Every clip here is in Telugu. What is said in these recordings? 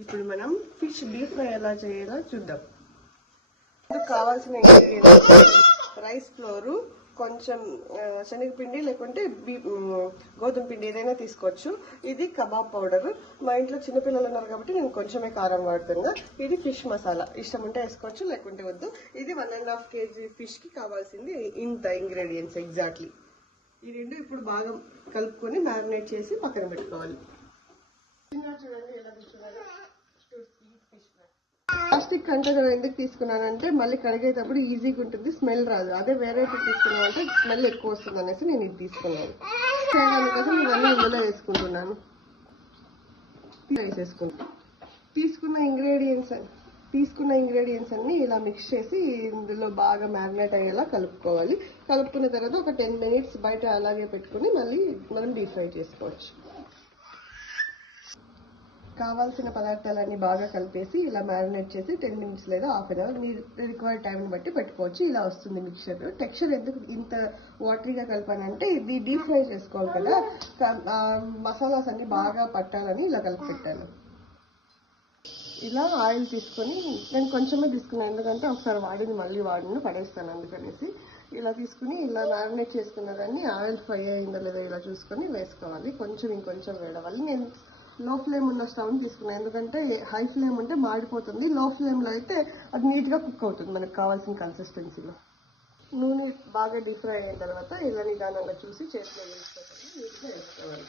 ఇప్పుడు మనం ఫిష్ డీప్ ఫ్రై ఎలా చేయాలో చూద్దాం. కావాల్సిన ఇంగ్రీడియంట్స్ రైస్ ఫ్లోర్, కొంచెం శనగపిండి లేకుంటే గోధుమ పిండి ఏదైనా తీసుకోవచ్చు. ఇది కబాబ్ పౌడర్. మా ఇంట్లో చిన్నపిల్లలు ఉన్నారు కాబట్టి నేను కొంచెమే కారం వాడుతున్నా. ఇది ఫిష్ మసాలా, ఇష్టం ఉంటే వేసుకోవచ్చు లేకుంటే వద్దు. ఇది 1.5 kg ఫిష్ కి కావాల్సింది ఇంత ఇంగ్రీడియంట్స్ ఎగ్జాక్ట్లీ. ఈ రెండు ఇప్పుడు బాగా కలుపుకొని మ్యారినేట్ చేసి పక్కన పెట్టుకోవాలి. చూడండి ఎలా కూర్చున్నారో. ప్లాస్టిక్ కంటైనర్ ఎందుకు తీసుకున్నానంటే మళ్ళీ కడిగేటప్పుడు ఈజీగా ఉంటుంది, స్మెల్ రాదు. అదే వేరే తీసుకున్నాం అంటే స్మెల్ ఎక్కువ వస్తుంది అనేసి నేను ఇది తీసుకున్నాను. చేయడానికోసం ఇవన్నీ ఇందులో వేసుకుంటున్నాను. తీసుకున్న ఇంగ్రీడియంట్స్ అన్ని ఇలా మిక్స్ చేసి ఇందులో బాగా మ్యారినేట్ అయ్యేలా కలుపుకోవాలి. కలుపుకున్న తర్వాత ఒక 10 minutes బయట అలాగే పెట్టుకుని మళ్ళీ మనం డీప్ ఫ్రై చేసుకోవచ్చు. కావాల్సిన పదార్థాలన్నీ బాగా కలిపేసి ఇలా మ్యారినేట్ చేసి 10 minutes లేదా హాఫ్ అన్ అవర్ మీరు రిక్వైర్డ్ టైంని బట్టి పెట్టుకోవచ్చు. ఇలా వస్తుంది మిక్చర్. టెక్స్చర్ ఎందుకు ఇంత వాటరీగా కలిపానంటే ఇది డీప్ ఫ్రై చేసుకోవాలి కదా, మసాలాస్ అన్ని బాగా పట్టాలని ఇలా కలిపి పెట్టాను. ఇలా ఆయిల్ తీసుకొని నేను కొంచెమే తీసుకున్నాను, ఎందుకంటే ఒకసారి వాడిని మళ్ళీ పడేస్తాను అందుకనేసి. ఇలా తీసుకుని ఇలా మ్యారినేట్ చేసుకున్న దాన్ని ఆయిల్ ఫ్రై అయిందో లేదో ఇలా చూసుకొని వేసుకోవాలి. ఇంకొంచెం వేడవాలి. నేను లో ఫ్లేమ్ ఉన్న స్టవ్ తీసుకున్నాను, ఎందుకంటే హై ఫ్లేమ్ ఉంటే మాడిపోతుంది. లో ఫ్లేమ్లో అయితే అది నీట్గా కుక్ అవుతుంది మనకు కావాల్సిన కన్సిస్టెన్సీలో. నూనె బాగా డీప్ ఫ్రై అయిన తర్వాత ఇలా నిదానంగా చూసి చేతిలో వేసుకోవాలి, నీట్గా వేసుకోవాలి.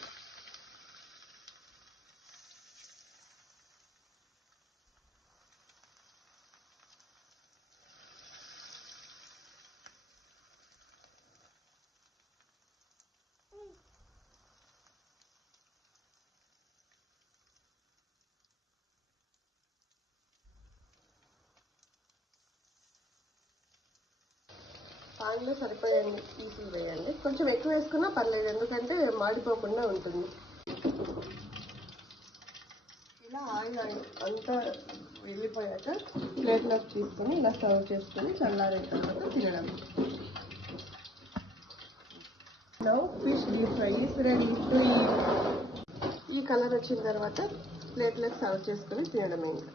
పాన్లో సరిపోయండి పీసులు వేయండి. కొంచెం ఎక్కువ వేసుకున్నా పర్లేదు, ఎందుకంటే మాడిపోకుండా ఉంటుంది. ఇలా ఆయిల్ అంతా వెళ్ళిపోయాక ప్లేట్లోకి తీసుకొని ఇలా సర్వ్ చేసుకొని చల్లారిన తర్వాత తినడం. Now fish deep fry is ready to eat. ఈ కలర్ వచ్చిన తర్వాత ప్లేట్లోకి సర్వ్ చేసుకొని తినడమే ఇంకా.